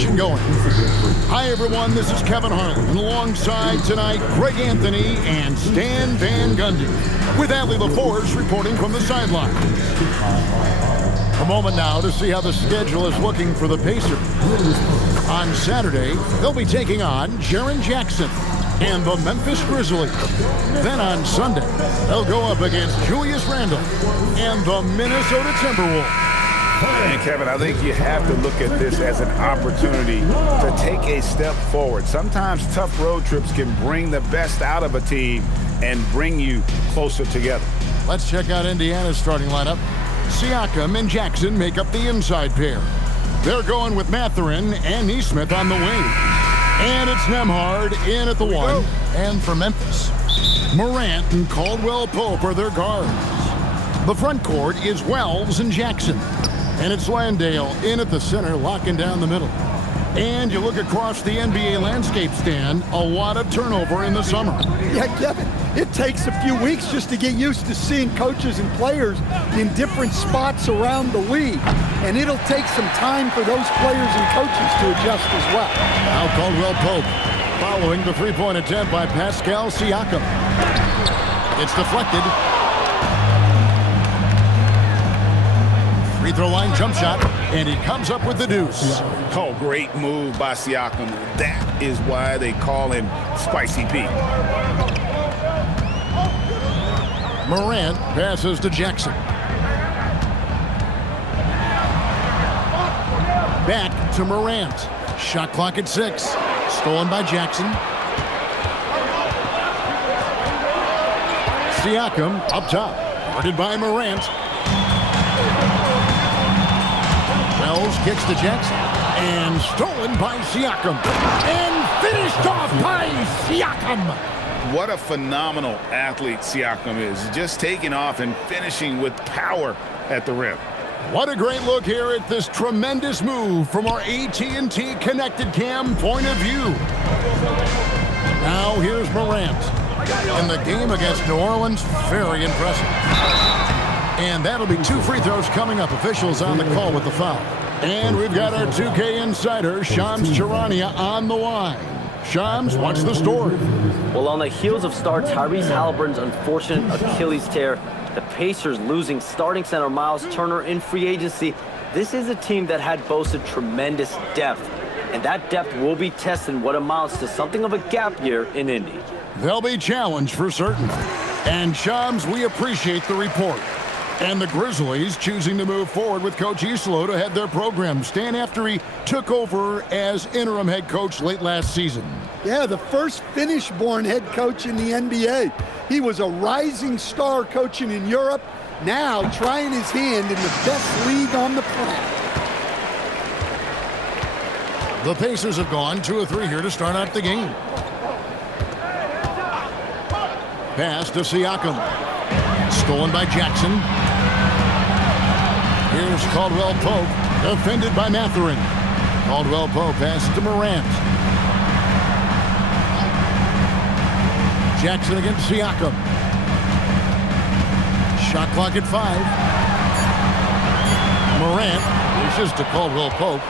action going. Hi, everyone. This is Kevin Harlan, and alongside tonight, Greg Anthony and Stan Van Gundy, with Allie LaForce reporting from the sideline. A moment now to see how the schedule is looking for the Pacers. On Saturday, they'll be taking on Jaren Jackson and the Memphis Grizzlies. Then on Sunday, they'll go up against Julius Randle and the Minnesota Timberwolves. And Kevin, I think you have to look at this as an opportunity to take a step forward. Sometimes tough road trips can bring the best out of a team and bring you closer together. Let's check out Indiana's starting lineup. Siakam and Jackson make up the inside pair. They're going with Mathurin and Nesmith on the wing. And it's Nembhard in at the one. And for Memphis, Morant and Caldwell Pope are their guards. The front court is Wells and Jackson. And it's Landale in at the center, locking down the middle. And you look across the NBA landscape, Stan, a lot of turnover in the summer. Yeah, Kevin, it takes a few weeks just to get used to seeing coaches and players in different spots around the league. And it'll take some time for those players and coaches to adjust as well. Now Caldwell Pope following the three-point attempt by Pascal Siakam. It's deflected. Free throw line jump shot, and he comes up with the deuce. Oh, great move by Siakam. That is why they call him Spicy Pete. Morant passes to Jackson. Back to Morant. Shot clock at 6. Stolen by Jackson. Siakam up top. Guarded by Morant. Wells kicks to Jackson. And stolen by Siakam. And finished off by Siakam. What a phenomenal athlete Siakam is. Just taking off and finishing with power at the rim. What a great look here at this tremendous move from our AT&T Connected Cam point of view. Now here's Morant. In the game against New Orleans, very impressive. And that'll be 2 free throws coming up. Officials on the call with the foul. And we've got our 2K insider, Shams Charania, on the line. Shams, what's the story? Well, on the heels of star Tyrese Halliburton's unfortunate Achilles tear, the Pacers losing starting center Miles Turner in free agency, this is a team that had boasted tremendous depth. And that depth will be tested in what amounts to something of a gap year in Indy. They'll be challenged for certain. And Shams, we appreciate the report. And the Grizzlies choosing to move forward with Coach Isolo to head their program, Stan, after he took over as interim head coach late last season. Yeah, the first Finnish-born head coach in the NBA. He was a rising star coaching in Europe, now trying his hand in the best league on the planet. The Pacers have gone 2 of 3 here to start out the game. Pass to Siakam. Stolen by Jackson. Here's Caldwell Pope, defended by Mathurin. Caldwell Pope passes to Morant. Jackson against Siakam. Shot clock at 5. Morant pushes to Caldwell Pope.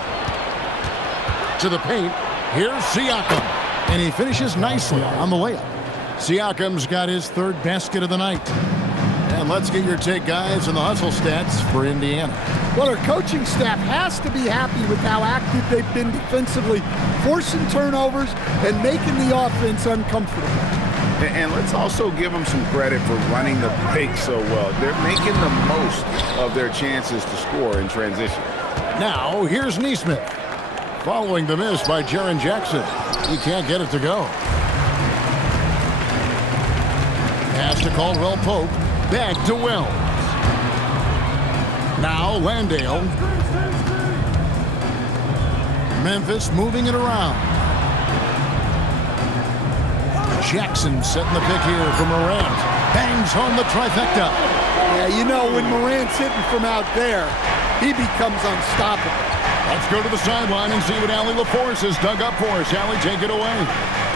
To the paint. Here's Siakam. And he finishes nicely on the layup. Siakam's got his 3rd basket of the night. And let's get your take, guys, on the hustle stats for Indiana. Well, our coaching staff has to be happy with how active they've been defensively, forcing turnovers and making the offense uncomfortable. And let's also give them some credit for running the pace so well. They're making the most of their chances to score in transition. Now, here's Nesmith. Following the miss by Jaren Jackson. He can't get it to go. Pass to Caldwell Pope. Back to Wells. Now Landale. Memphis moving it around. Jackson setting the pick here for Morant. Bangs home the trifecta. Yeah, you know, when Morant's hitting from out there, he becomes unstoppable. Let's go to the sideline and see what Allie LaForce has dug up for us. Allie, take it away.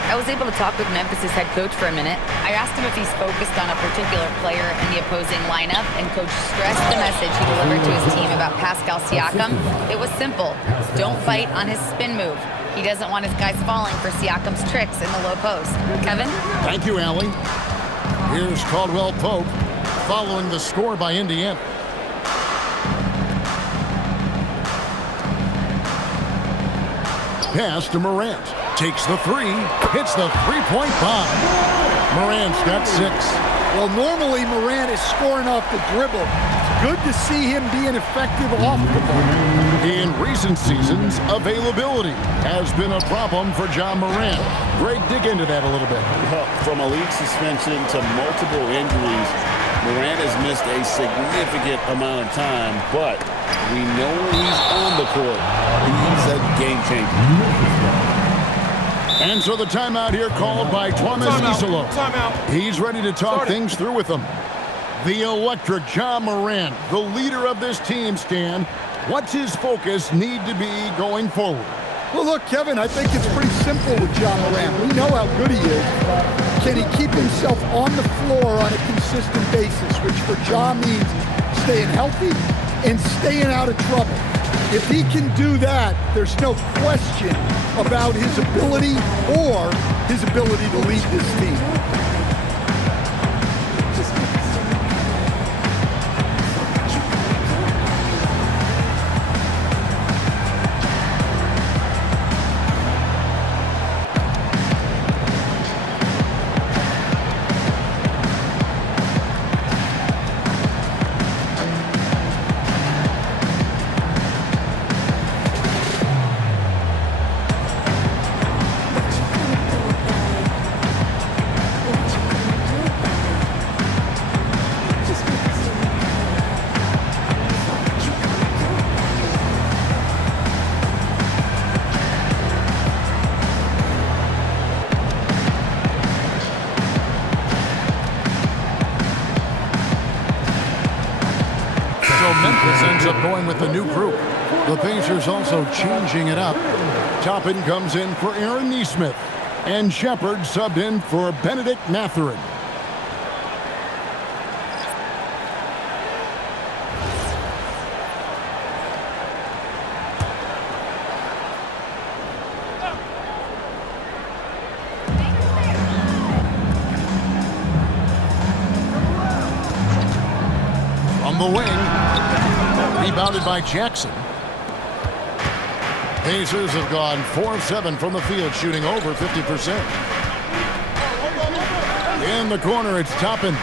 I was able to talk with Memphis' head coach for a minute. I asked him if he's focused on a particular player in the opposing lineup, and coach stressed the message he delivered to his team about Pascal Siakam. It was simple. Don't bite on his spin move. He doesn't want his guys falling for Siakam's tricks in the low post. Kevin? Thank you, Allie. Here's Caldwell Pope following the score by Indiana. Pass to Morant. Takes the three. Hits the three-point bomb. Morant's got 6. Well, normally Morant is scoring off the dribble. It's good to see him being effective off the ball. In recent seasons, availability has been a problem for John Morant. Greg, dig into that a little bit. Well, from a league suspension to multiple injuries, Morant has missed a significant amount of time, but we know when he's on the court, he's a game changer. And so the timeout here called by Thomas Isolo. He's ready to talk things through with them. The electric John Morant, the leader of this team, Stan. What's his focus need to be going forward? Well, look, Kevin, I think it's pretty simple with John Morant. We know how good he is. Can he keep himself on the floor on a consistent basis, which for John means staying healthy and staying out of trouble. If he can do that, there's no question about his ability or his ability to lead this team. Memphis ends up going with a new group. The Pacers also changing it up. Toppin comes in for Aaron Nesmith, and Shepard subbed in for Benedict Mathurin. From the wing, rebounded by Jackson. Pacers have gone 4 of 7 from the field, shooting over 50%. In the corner, it's Toppin.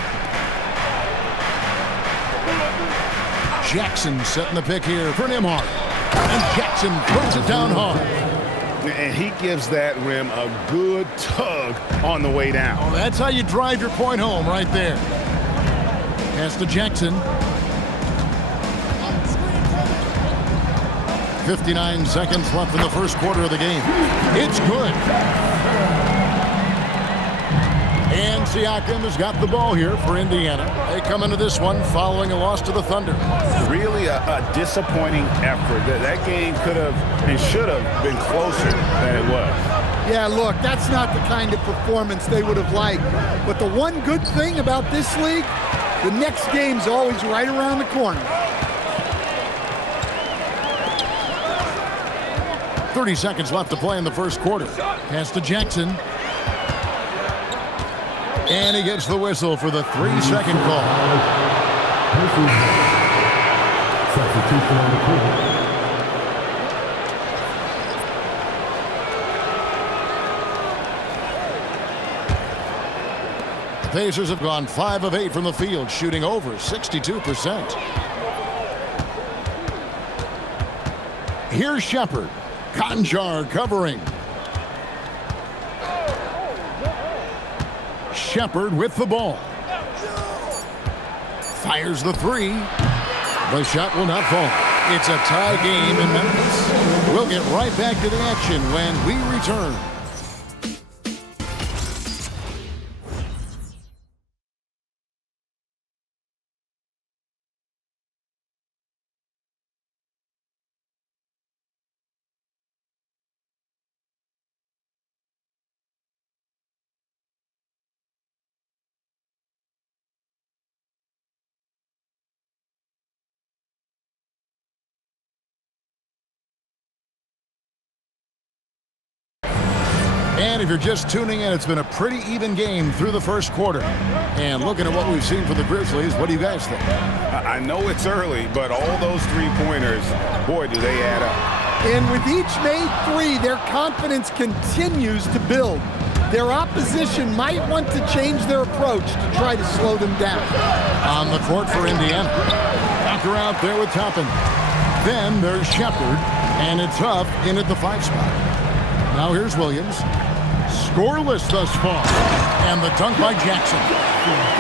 Jackson setting the pick here for Nembhard. And Jackson throws it down hard. And he gives that rim a good tug on the way down. Oh, that's how you drive your point home right there. Pass to Jackson. 59 seconds left in the first quarter of the game. It's good. And Siakam has got the ball here for Indiana. They come into this one following a loss to the Thunder. Really a disappointing effort. That game could have and should have been closer than it was. Yeah, look, that's not the kind of performance they would have liked. But the one good thing about this league, the next game's always right around the corner. 30 seconds left to play in the first quarter. Pass to Jackson. And he gets the whistle for the 3-second call. Substitution on the court. The Pacers have gone 5 of 8 from the field, shooting over 62%. Here's Shepard. Conjar covering. Shepard with the ball. Fires the 3. The shot will not fall. It's a tie game in Memphis. We'll get right back to the action when we return. And if you're just tuning in, it's been a pretty even game through the first quarter. And looking at what we've seen for the Grizzlies, what do you guys think? I know it's early, but all those three-pointers, boy, do they add up. And with each made three, their confidence continues to build. Their opposition might want to change their approach to try to slow them down. On the court for Indiana. Tucker out there with Toppin. Then there's Shepard, and it's Huff in at the 5 spot. Now here's Williams. Scoreless thus far. And the dunk by Jackson.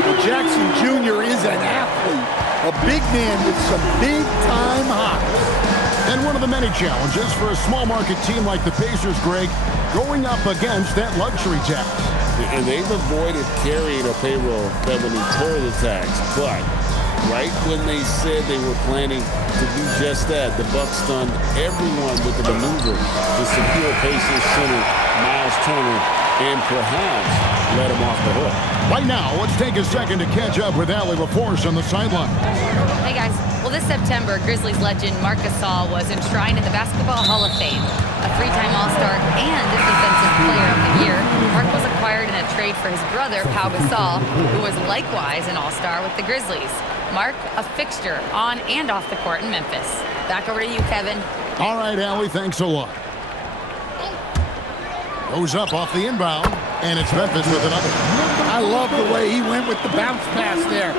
Well, Jackson Jr. is an athlete, a big man with some big-time hops. And one of the many challenges for a small market team like the Pacers, Greg, going up against that luxury tax. And they've avoided carrying a payroll that would incur the tax. But right when they said they were planning to do just that, the Bucks stunned everyone with the maneuver to secure Pacers center Miles Turner and perhaps let him off the hook. Right now, let's take a second to catch up with Allie LaForce on the sideline. Hey guys, well this September, Grizzlies legend Marc Gasol was enshrined in the Basketball Hall of Fame. A 3-time All-Star and Defensive Player of the Year, Marc was acquired in a trade for his brother, Pau Gasol, who was likewise an All-Star with the Grizzlies. Marc, a fixture on and off the court in Memphis. Back over to you, Kevin. All right, Allie, thanks a lot. Goes up off the inbound, and it's Memphis with another. I love the way he went with the bounce pass there.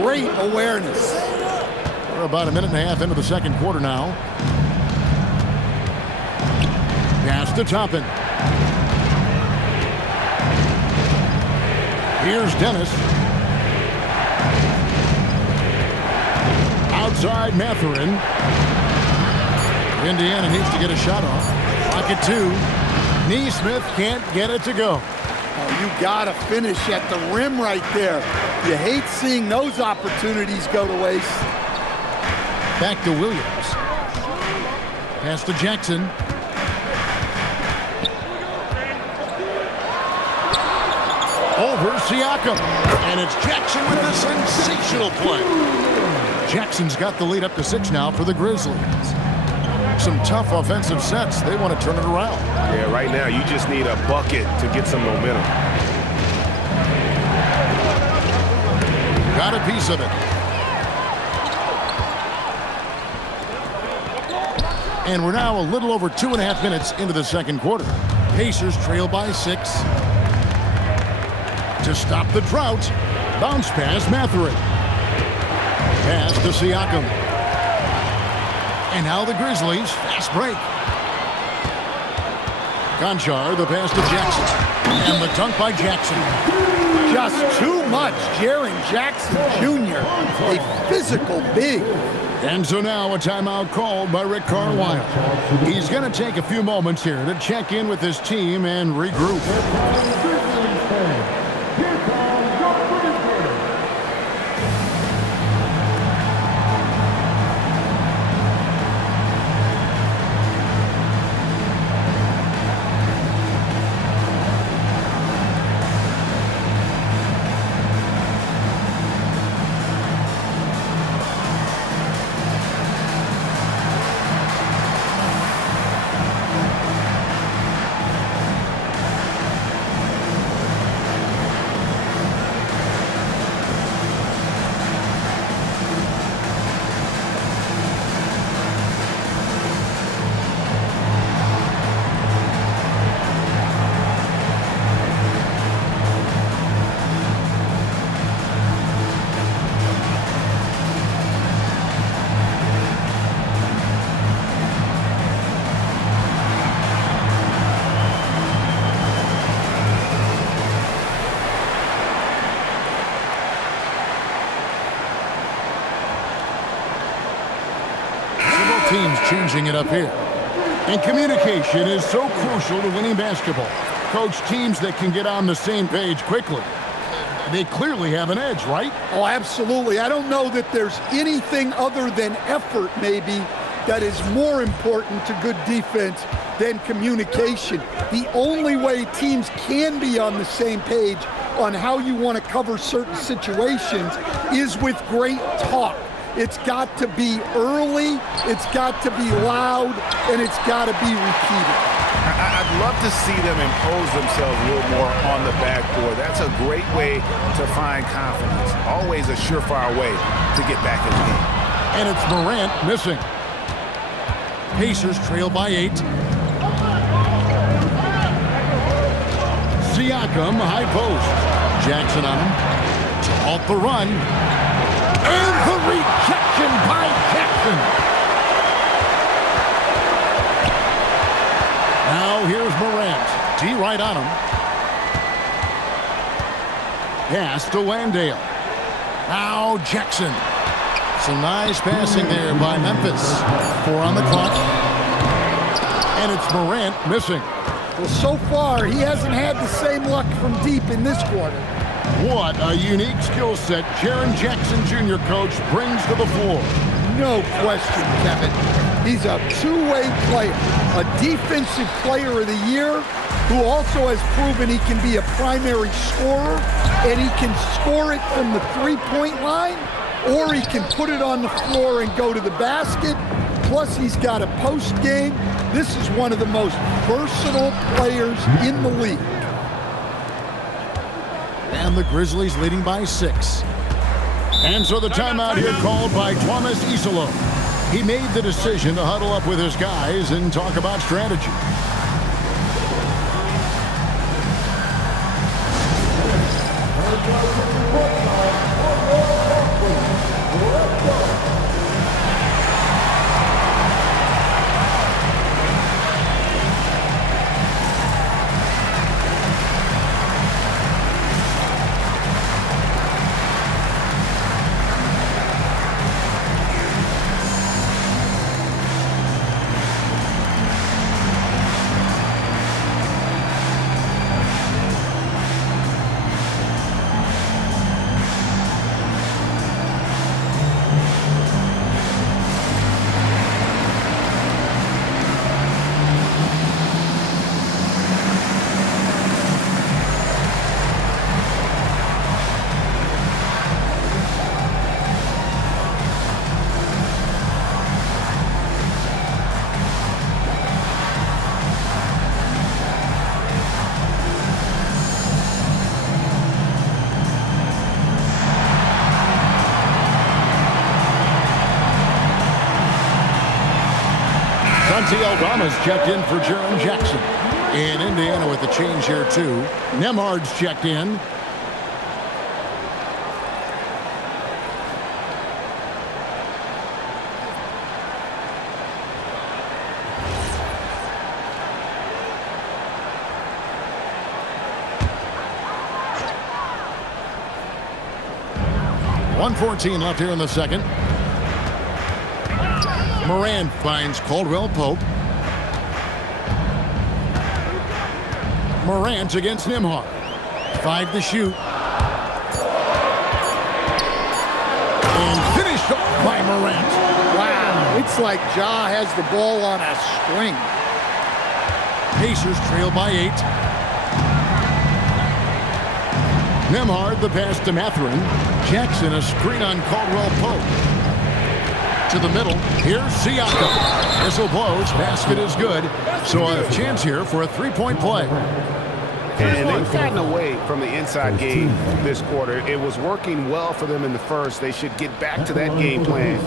Great awareness. We're about a minute and a half into the second quarter now. Pass to Toppin. Here's Dennis. Outside Mathurin. Indiana needs to get a shot off. Clock at 2. Neesmith can't get it to go. Oh, you gotta finish at the rim right there. You hate seeing those opportunities go to waste. Back to Williams. Pass to Jackson. Over Siakam. And it's Jackson with a sensational play. Jackson's got the lead up to 6 now for the Grizzlies. Some tough offensive sets. They want to turn it around. Yeah, right now you just need a bucket to get some momentum. Got a piece of it. And we're now a little over 2.5 minutes into the second quarter. Pacers trail by 6. To stop the drought, bounce pass Mathurin. Pass to Siakam. And now the Grizzlies, fast break. Conchar, the pass to Jackson. And the dunk by Jackson. Just too much. Jaren Jackson Jr., a physical big. And so now a timeout called by Rick Carlisle. He's going to take a few moments here to check in with his team and regroup. Teams changing it up here. And communication is so crucial to winning basketball. Coach, teams that can get on the same page quickly, they clearly have an edge, right? Oh, absolutely. I don't know that there's anything other than effort, maybe, that is more important to good defense than communication. The only way teams can be on the same page on how you want to cover certain situations is with great talk. It's got to be early, it's got to be loud, and it's got to be repeated. I'd love love to see them impose themselves a little more on the backboard. That's a great way to find confidence. Always a surefire way to get back in the game. And it's Morant missing. Pacers trail by 8. Siakam, high post. Jackson on him. To halt the run. And the rejection by Jackson. Now here's Morant. D right on him. Pass to Landale. Now Jackson. Some nice passing there by Memphis. 4 on the clock. And it's Morant missing. Well, so far, he hasn't had the same luck from deep in this quarter. What a unique skill set Jaren Jackson Jr. coach brings to the floor. No question, Kevin. He's a two-way player, a defensive player of the year who also has proven he can be a primary scorer, and he can score it from the three-point line, or he can put it on the floor and go to the basket. Plus, he's got a post game. This is one of the most versatile players in the league. And the Grizzlies leading by 6. And so the timeout here called by Thomas Isolo. He made the decision to huddle up with his guys and talk about strategy. Aldama's checked in for Jaren Jackson. In Indiana with the change here too. Nemhard's checked in. .114 left here in the second. Moran finds Caldwell Pope. Morant against Nembhard. 5 to shoot. And finished off by Morant. Wow, it's like Ja has the ball on a string. Pacers trail by 8. Nembhard the pass to Mathurin. Jackson a screen on Caldwell Pope. To the middle. Here's Siakam. Whistle blows. Basket is good. So a chance here for a three-point play. And they've gotten away from the inside game this quarter. It was working well for them in the first. They should get back to that game plan.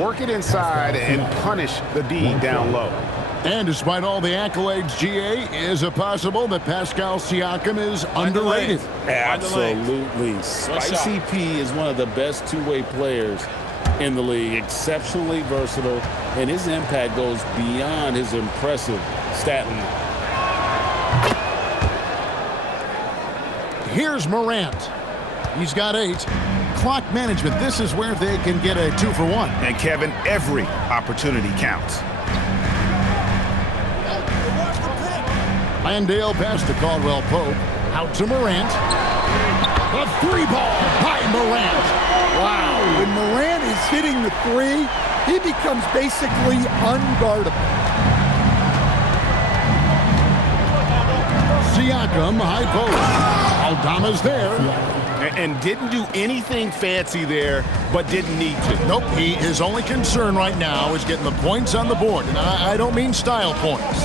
Work it inside and punish the D down low. And despite all the accolades, GA, is it possible that Pascal Siakam is underrated? Absolutely. Spicy P is one of the best two-way players in the league. Exceptionally versatile, and his impact goes beyond his impressive stat line. Here's Morant. He's got 8. Clock management. This is where they can get a 2-for-1. And Kevin, every opportunity counts. Landale pass to Caldwell Pope. Out to Morant. A 3-ball by Morant. Wow. When Morant is hitting the 3, he becomes basically unguardable. Siakam, high post. Aldama's there. And didn't do anything fancy there, but didn't need to. Nope, his only concern right now is getting the points on the board. And I don't mean style points.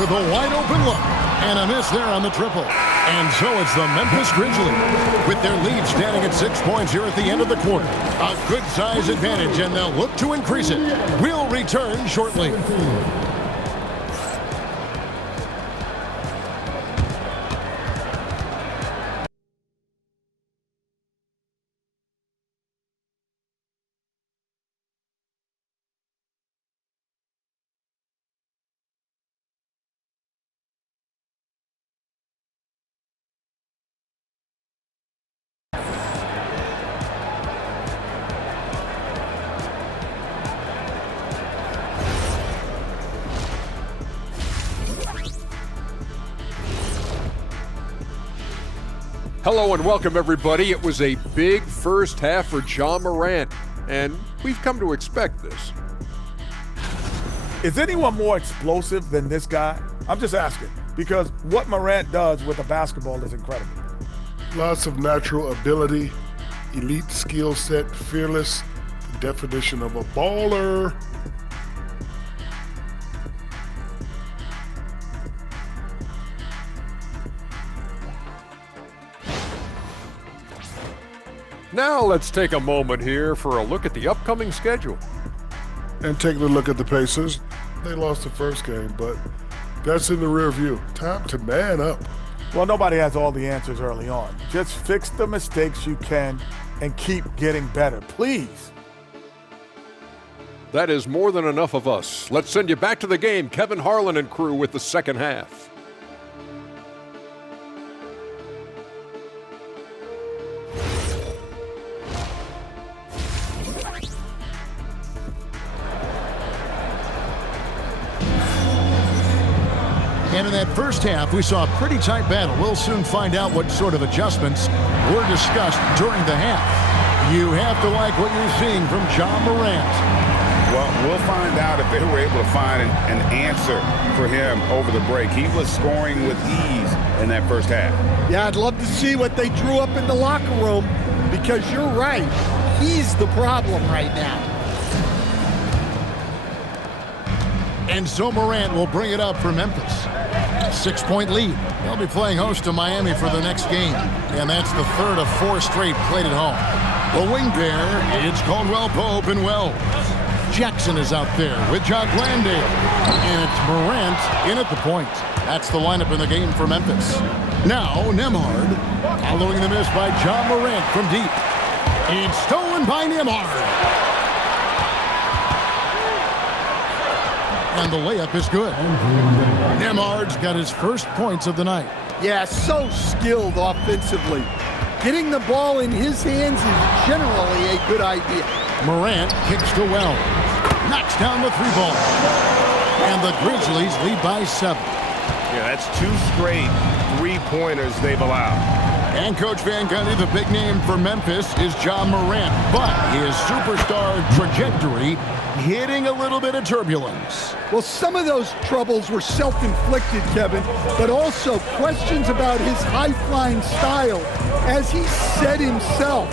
with a wide-open look. And a miss there on the triple. And so it's the Memphis Grizzlies with their lead standing at 6 points here at the end of the quarter. A good size advantage, and they'll look to increase it. We'll return shortly. Hello and welcome, everybody. It was a big first half for Ja Morant, and we've come to expect this. Is anyone more explosive than this guy? I'm just asking, because what Morant does with a basketball is incredible. Lots of natural ability, elite skill set, fearless, the definition of a baller. Now let's take a moment here for a look at the upcoming schedule. And taking a look at the Pacers, they lost the first game, but that's in the rear view. Time to man up. Well, nobody has all the answers early on. Just fix the mistakes you can and keep getting better, please. That is more than enough of us. Let's send you back to the game, Kevin Harlan and crew with the second half. And in that first half, we saw a pretty tight battle. We'll soon find out what sort of adjustments were discussed during the half. You have to like what you're seeing from Ja Morant. Well, we'll find out if they were able to find an answer for him over the break. He was scoring with ease in that first half. Yeah, I'd love to see what they drew up in the locker room, because you're right. He's the problem right now. And so Morant will bring it up for Memphis. 6-point lead. They'll be playing host to Miami for the next game. And that's the third of 4 straight played at home. The wing pair, it's Caldwell Pope and Wells. Jackson is out there with Jock Landale. And it's Morant in at the point. That's the lineup in the game for Memphis. Now Nembhard, following the miss by Ja Morant from deep. It's stolen by Nembhard. And the layup is good. Nembhard's got his first points of the night. Yeah, so skilled offensively. Getting the ball in his hands is generally a good idea. Morant kicks to Wells. Knocks down the 3-ball. And the Grizzlies lead by 7. Yeah, that's 2 straight 3-pointers they've allowed. And Coach Van Gundy, the big name for Memphis, is Ja Morant. But his superstar trajectory hitting a little bit of turbulence. Well, some of those troubles were self-inflicted, Kevin, but also questions about his high-flying style. As he said himself,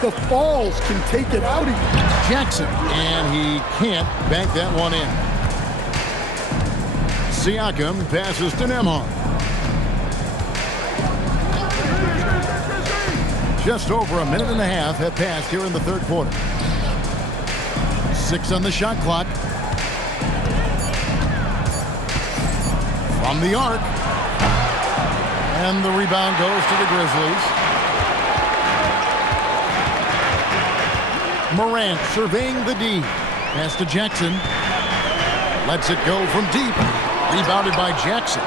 the falls can take it out of you. Jackson, and he can't bank that one in. Siakam passes to Nembhard. Just over a minute and a half have passed here in the third quarter. 6 on the shot clock. From the arc. And the rebound goes to the Grizzlies. Morant surveying the D. Pass to Jackson. Lets it go from deep. Rebounded by Jackson.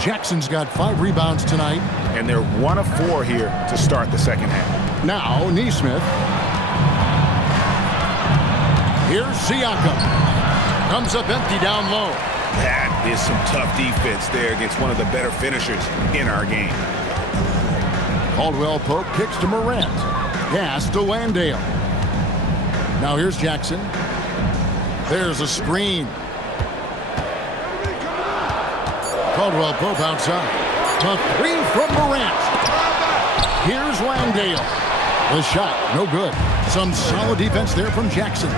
Jackson's got 5 rebounds tonight. And they're 1 of 4 here to start the second half. Now, Nesmith. Here's Siakam. Comes up empty down low. That is some tough defense there against one of the better finishers in our game. Caldwell Pope kicks to Morant. Pass to Landale. Now here's Jackson. There's a screen. Caldwell Pope outside. A 3 from Morant. Here's Landale. The shot, no good. Some solid defense there from Jackson.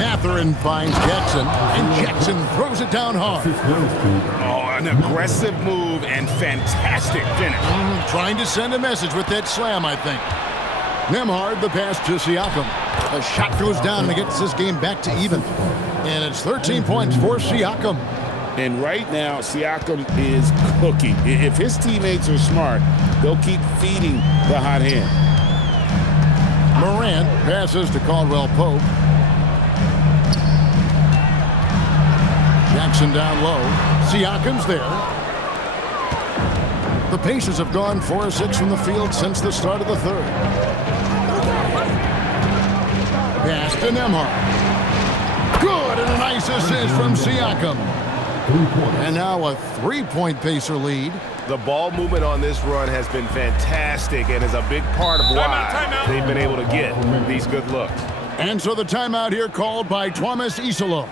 Mathurin finds Jackson, and Jackson throws it down hard. Oh, an aggressive move and fantastic finish. Trying to send a message with that slam, I think. Nemhard, the pass to Siakam. The shot goes down and it gets this game back to even. And it's 13 points for Siakam. And right now, Siakam is cooking. If his teammates are smart, they'll keep feeding the hot hand. Morant passes to Caldwell Pope. Jackson down low. Siakam's there. The Pacers have gone 4 of 6 from the field since the start of the third. Pass to Nemhard. Good, and a nice assist from Siakam. And now a 3-point Pacer lead. The ball movement on this run has been fantastic and is a big part of why they've been able to get these good looks. And so the timeout here called by Thomas Isolo.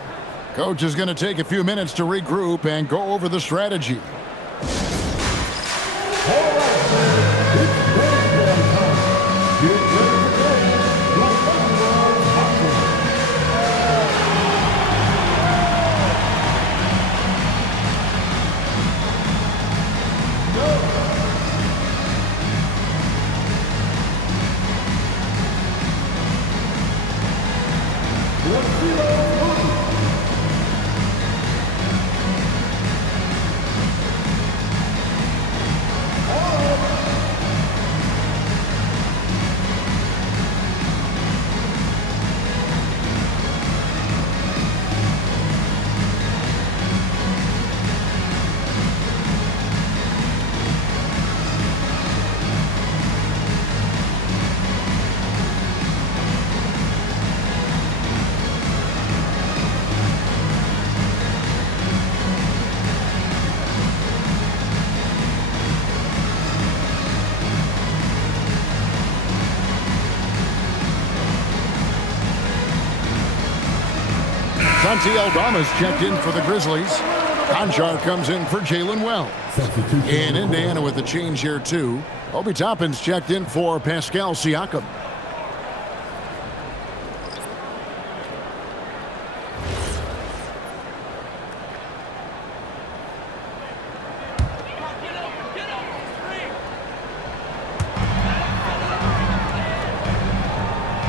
Coach is going to take a few minutes to regroup and go over the strategy. Santi Aldama's checked in for the Grizzlies. Conchar comes in for Jalen Wells. In Indiana with the change here too. Obi Toppin's checked in for Pascal Siakam.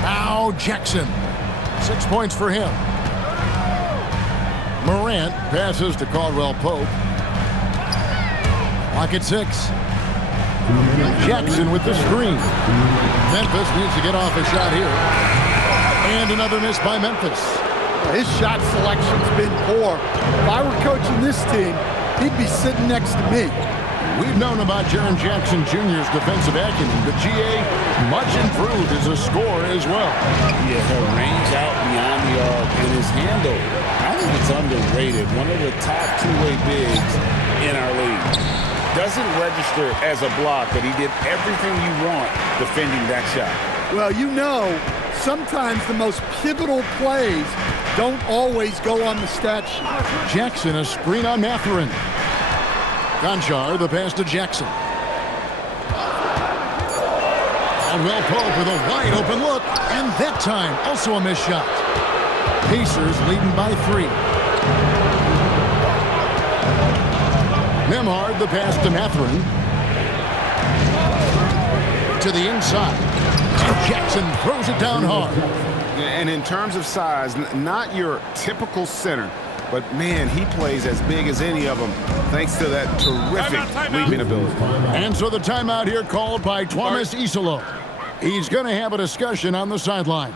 Now Jackson. 6 points for him. Morant passes to Caldwell Pope. Clock at 6. Jackson with the screen. Memphis needs to get off a shot here. And another miss by Memphis. His shot selection's been poor. If I were coaching this team, he'd be sitting next to me. We've known about Jaren Jackson Jr.'s defensive acumen, but GA much improved as a scorer as well. Yeah, her range out beyond the arc and his handle, I think it's underrated. One of the top two-way bigs in our league. Doesn't register as a block, but he did everything you want defending that shot. Well, you know, sometimes the most pivotal plays don't always go on the stat sheet. Jackson, a screen on Mathurin. Conchar, the pass to Jackson. Caldwell Pope with a wide open look, and that time also a missed shot. Pacers leading by 3. Nemhard, the pass to Mathurin. To the inside. And Jackson throws it down hard. And in terms of size, not your typical center, but man, he plays as big as any of them thanks to that terrific leaping ability. And so the timeout here called by Thomas Isolo. He's going to have a discussion on the sideline.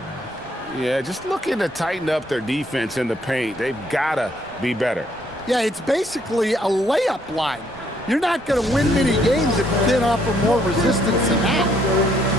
Yeah, just looking to tighten up their defense in the paint. They've got to be better. Yeah, it's basically a layup line. You're not going to win many games if you can't offer more resistance than that.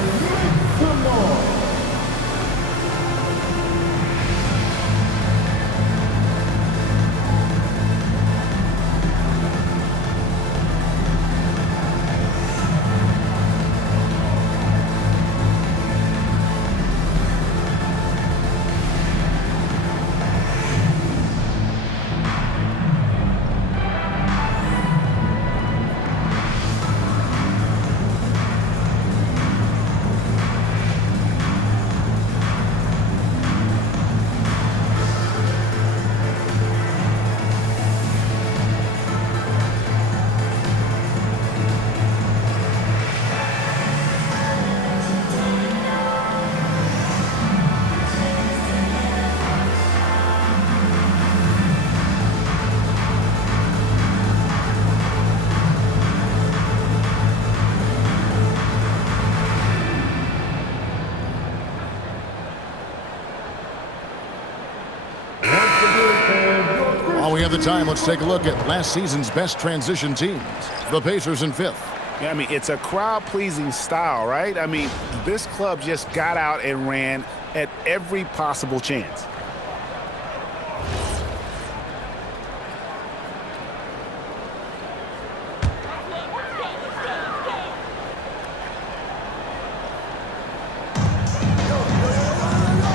we have the time, let's take a look at last season's best transition teams. The Pacers in 5th. Yeah, I mean, it's a crowd-pleasing style, right? I mean, this club just got out and ran at every possible chance.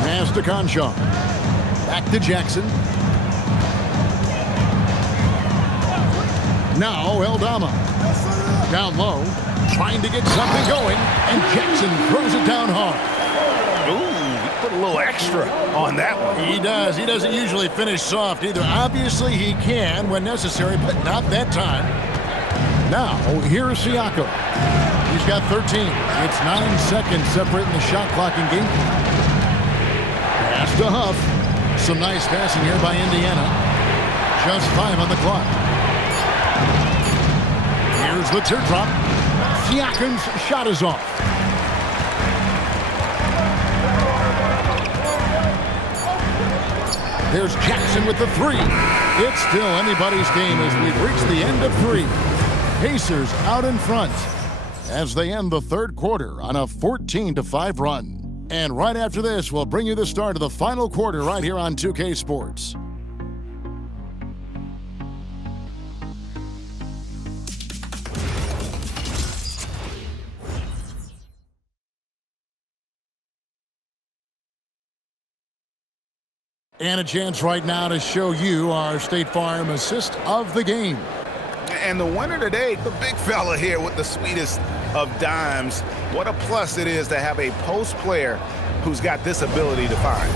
Pass to Conchar. Back to Jackson. Now Eldama. Down low, trying to get something going, and Jackson throws it down hard. Ooh, he put a little extra on that one. He does. He doesn't usually finish soft either. Obviously, he can when necessary, but not that time. Now, here's Siakam. He's got 13. It's 9 seconds separating the shot clock and game clock. Pass to Huff. Some nice passing here by Indiana. Just 5 on the clock. Here's the teardrop. Siakam's shot is off. There's Jackson with the 3. It's still anybody's game as we've reached the end of 3. Pacers out in front as they end the third quarter on a 14-5 run. And right after this, we'll bring you the start of the final quarter right here on 2K Sports. And a chance right now to show you our State Farm assist of the game. And the winner today, the big fella here with the sweetest of dimes. What a plus it is to have a post player who's got this ability to find.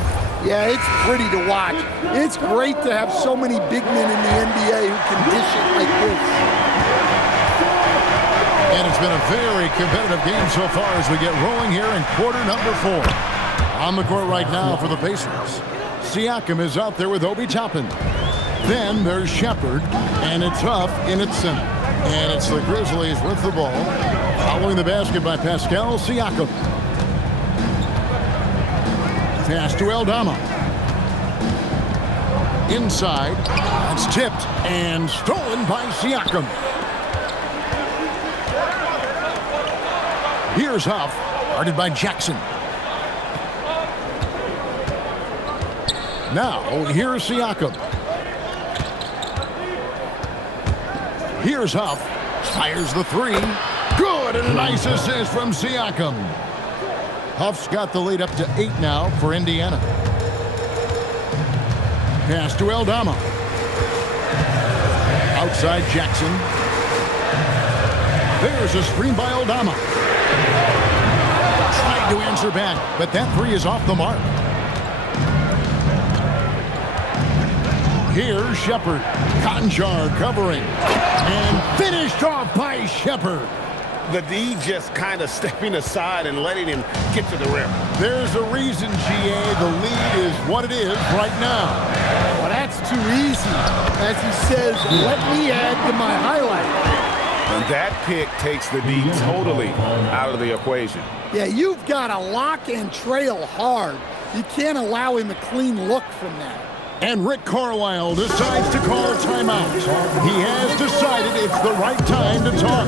Yeah, it's pretty to watch. It's great to have so many big men in the NBA who can dish it like this. And it's been a very competitive game so far as we get rolling here in quarter number 4. On the court right now for the Pacers. Siakam is out there with Obi Toppin. Then there's Shepard, and it's Huff in its center. And it's the Grizzlies with the ball. Following the basket by Pascal Siakam. Pass to Eldama. Inside. That's tipped and stolen by Siakam. Here's Huff, guarded by Jackson. Now, here's Siakam. Here's Huff. Fires the 3. Good, and a nice assist from Siakam. Huff's got the lead up to 8 now for Indiana. Pass to Eldama. Outside Jackson. There's a screen by Eldama. Tried to answer back, but that 3 is off the mark. Here's Shepard. Conchar covering. And finished off by Shepard. The D just kind of stepping aside and letting him get to the rim. There's a reason, GA, the lead is what it is right now. Well, that's too easy. As he says, let me add to my highlight. And that pick takes the D totally out of the equation. Yeah, you've got to lock and trail hard. You can't allow him a clean look from that. And Rick Carlisle decides to call a timeout. He has decided it's the right time to talk.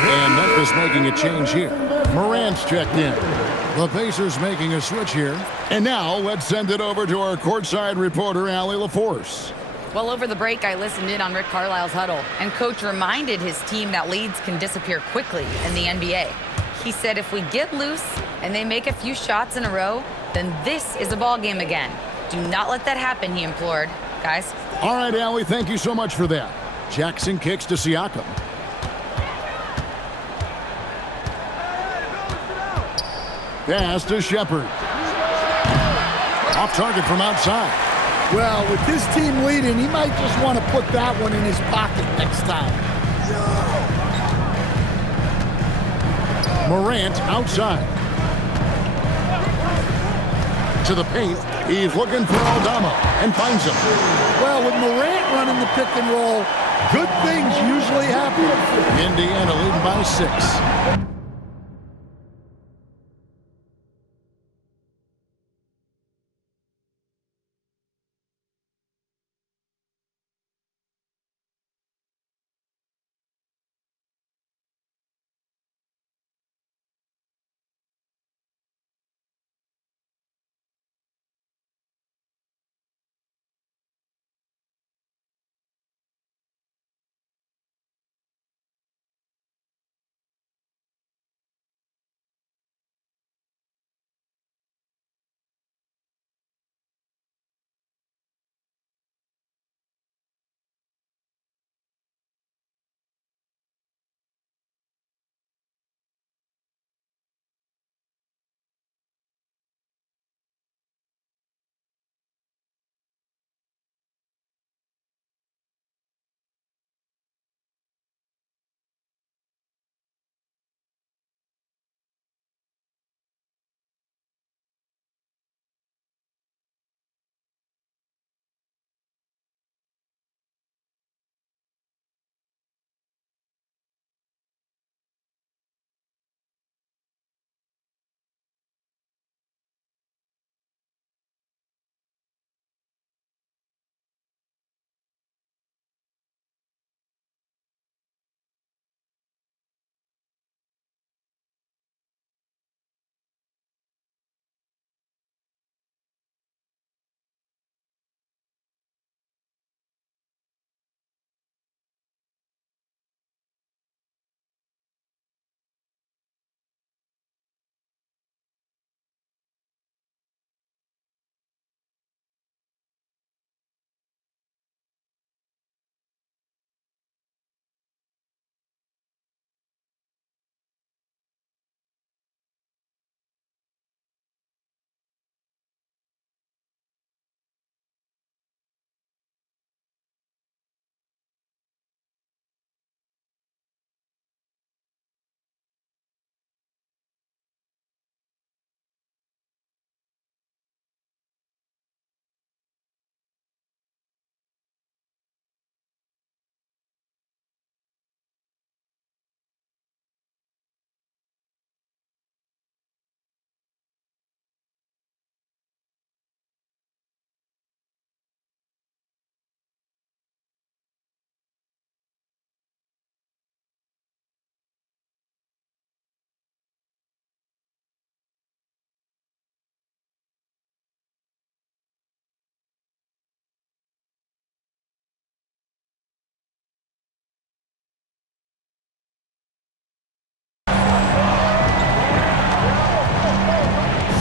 And Memphis making a change here. Morant's checked in. The Pacers making a switch here. And now let's send it over to our courtside reporter, Allie LaForce. Well, over the break, I listened in on Rick Carlisle's huddle, and Coach reminded his team that leads can disappear quickly in the NBA. He said if we get loose and they make a few shots in a row, then this is a ball game again. Do not let that happen, he implored. Guys? All right, Allie, thank you so much for that. Jackson kicks to Siakam. Pass to Shepard. Off target from outside. Well, with his team leading, he might just want to put that one in his pocket next time. Morant outside. To the paint. He's looking for Aldama and finds him. Well, with Morant running the pick and roll, good things usually happen. Indiana leading by 6.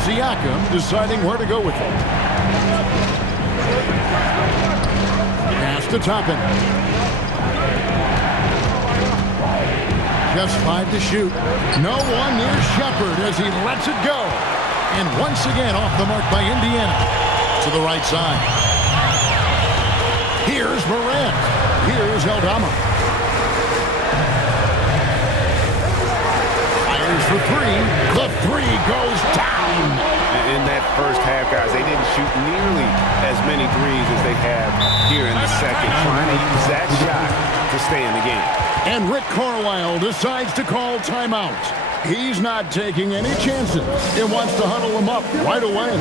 Siakam deciding where to go with it. Pass to Toppin. Just 5 to shoot. No one near Shepard as he lets it go. And once again off the mark by Indiana. To the right side. Here's Morant. Here's Aldama. Fires for 3. The 3 goes down. In that first half, guys, they didn't shoot nearly as many threes as they have here in the second, trying to use that shot to stay in the game. And Rick Carlisle decides to call timeout. He's not taking any chances and wants to huddle them up right away.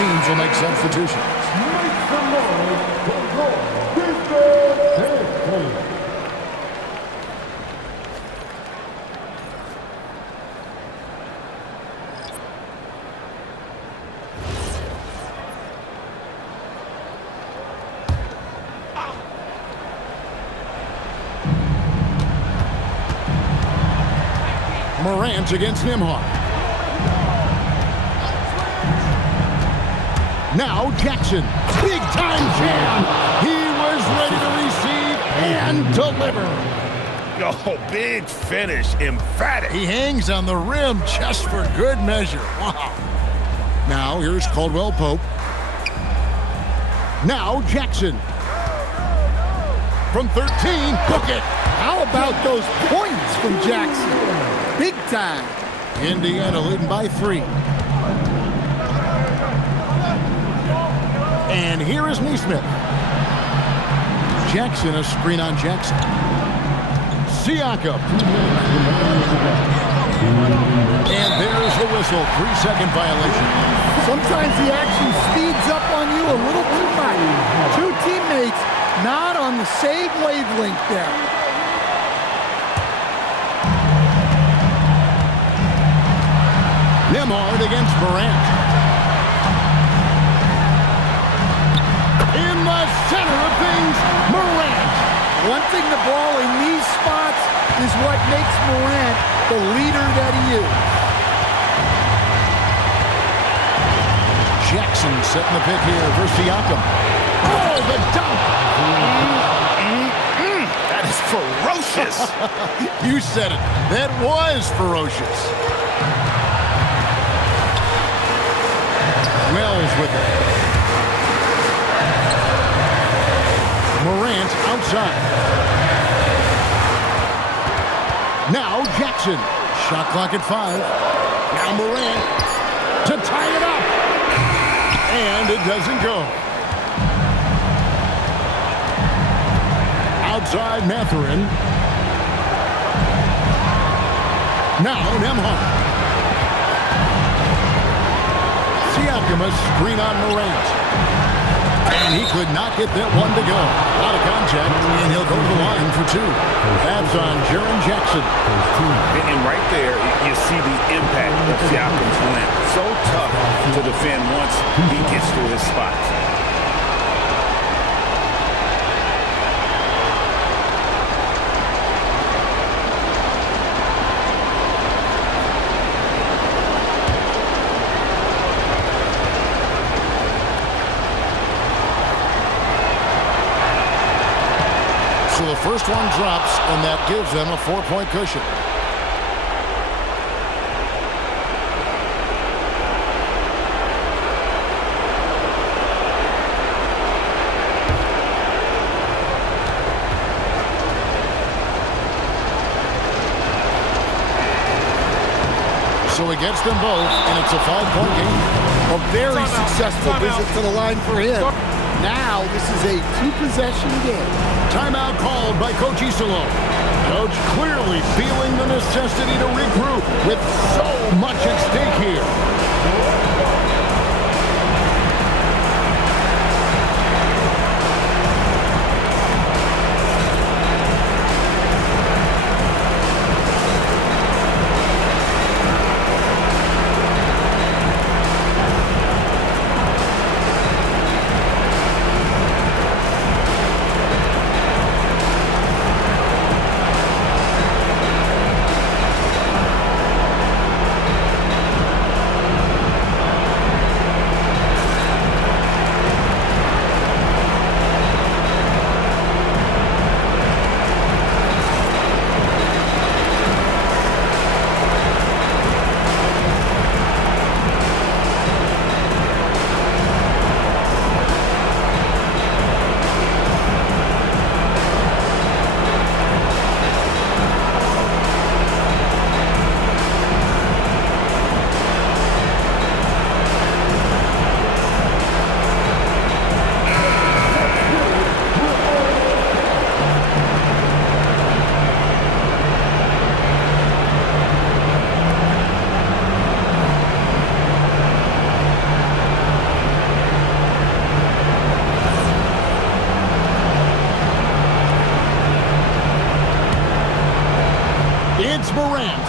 teams will make substitutions. Morant against Nembhard. Now Jackson, big time jam. He was ready to receive and deliver. Oh, big finish, emphatic. He hangs on the rim just for good measure. Wow. Now here's Caldwell Pope. Now Jackson. From 13, book it. How about those points from Jackson? Big time. Indiana leading by 3. And here is Neesmith. Jackson, a screen on Jackson. Siakam. And there's the whistle. 3-second violation. Sometimes the action speeds up on you a little too much. Two teammates not on the same wavelength there. Nembhard against Morant. In the center of things, Morant. Wanting the ball in these spots is what makes Morant the leader that he is. Jackson setting the pick here for Siakam. Oh, the dunk! That is ferocious. You said it. That was ferocious. Wells with it. Morant outside. Now Jackson. Shot clock at 5. Now Morant to tie it up. And it doesn't go. Outside Mathurin. Now Nembhard. Siakam, a screen on Morant. And he could not get that one to go. Out of contact, and he'll go to the line for 2. That's on Jaren Jackson. And right there, you see the impact of Siakam's length. So tough to defend once he gets to his spots. So the first one drops, and that gives them a 4-point cushion. So he gets them both, and it's a 5-point game. A very successful visit to the line for him. Now this is a 2-possession game. Timeout called by Coach Iserlohn. Coach clearly feeling the necessity to regroup with so much at stake here. It's Morant.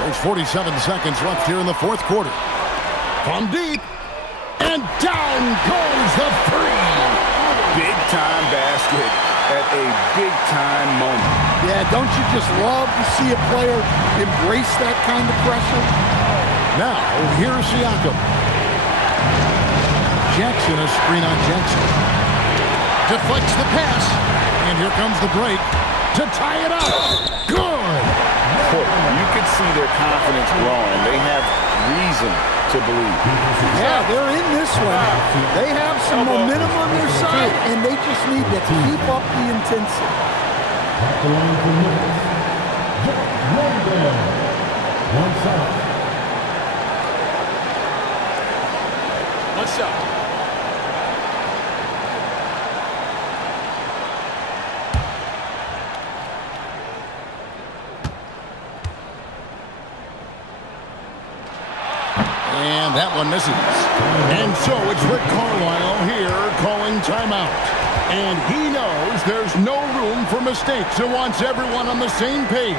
There's 47 seconds left here in the fourth quarter. From deep. And down goes the three. Big-time basket at a big-time moment. Yeah, don't you just love to see a player embrace that kind of pressure? Now, here's Siakam. Jackson, a screen on Jackson. Deflects the pass. And here comes the break to tie it up. Good. You can see their confidence growing. They have reason to believe. Yeah, they're in this one. They have some momentum on their side, and they just need to keep up the intensity. What's up? And that one misses. And so it's Rick Carlisle here calling timeout. And he knows there's no room for mistakes and wants everyone on the same page.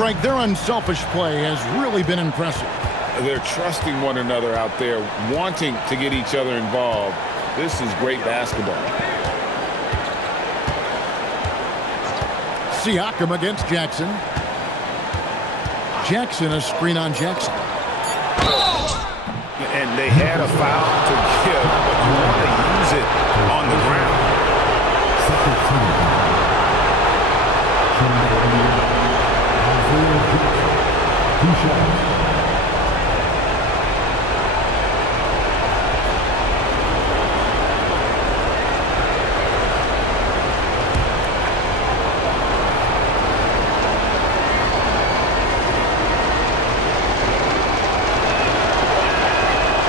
Greg, their unselfish play has really been impressive. They're trusting one another out there, wanting to get each other involved. This is great basketball. Siakam against Jackson. Jackson, a screen on Jackson. And they had a foul to give, but you want to use it on the ground.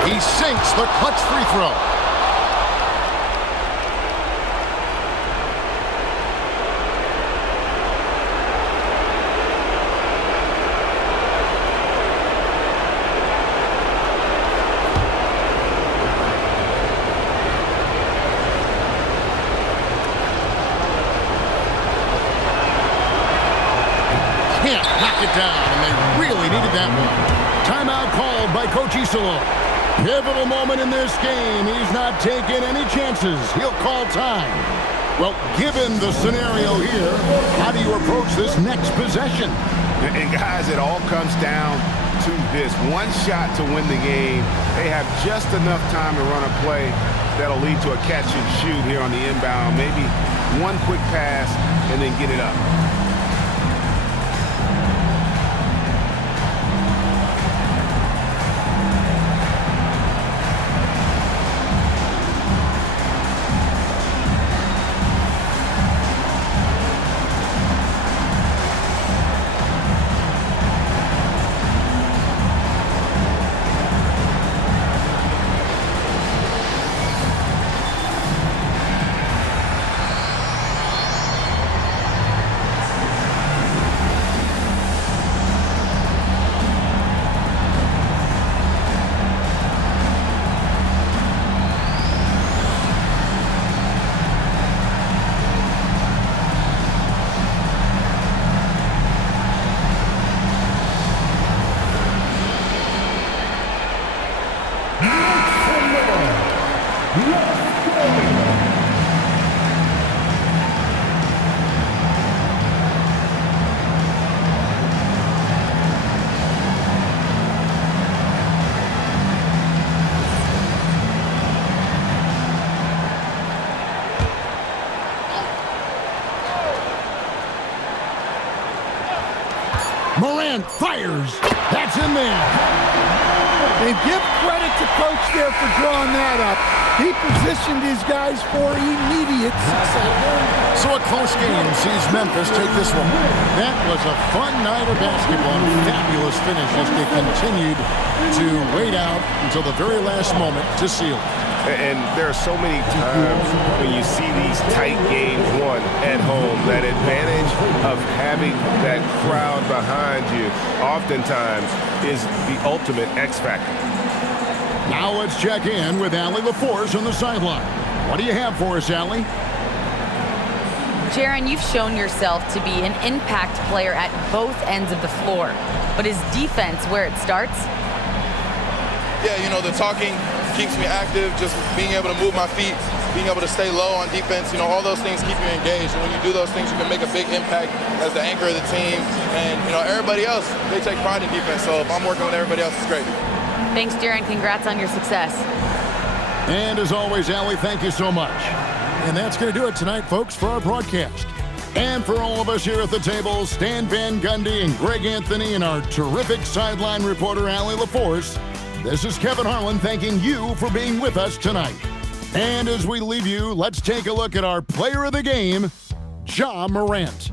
He sinks the clutch free throw. Can't knock it down, and they really needed that one. Timeout called by Coach Isola. Pivotal moment in this game. He's not taking any chances. He'll call time. Well, given the scenario here, how do you approach this next possession? And guys, it all comes down to this. One shot to win the game. They have just enough time to run a play that'll lead to a catch and shoot here on the inbound. Maybe one quick pass and then get it up. Morant fires. That's in there. And give credit to Coach there for drawing that up. He positioned his guys for immediate success. So a close game sees Memphis take this one. That was a fun night of basketball and fabulous finish as they continued to wait out until the very last moment to seal it. And there are so many times when you see these tight games won at home, that advantage of having that crowd behind you oftentimes is the ultimate X factor. Now let's check in with Allie LaForce on the sideline. What do you have for us, Allie? Jaron, you've shown yourself to be an impact player at both ends of the floor. But is defense where it starts? Yeah, you know, the talking keeps me active, just being able to move my feet, being able to stay low on defense, you know, all those things keep you engaged. And when you do those things, you can make a big impact as the anchor of the team. And, you know, everybody else, they take pride in defense. So if I'm working with everybody else, it's great. Thanks, Jaron. Congrats on your success. And as always, Allie, thank you so much. And that's going to do it tonight, folks, for our broadcast. And for all of us here at the table, Stan Van Gundy and Greg Anthony and our terrific sideline reporter, Allie LaForce, this is Kevin Harlan thanking you for being with us tonight. And as we leave you, let's take a look at our player of the game, Ja Morant.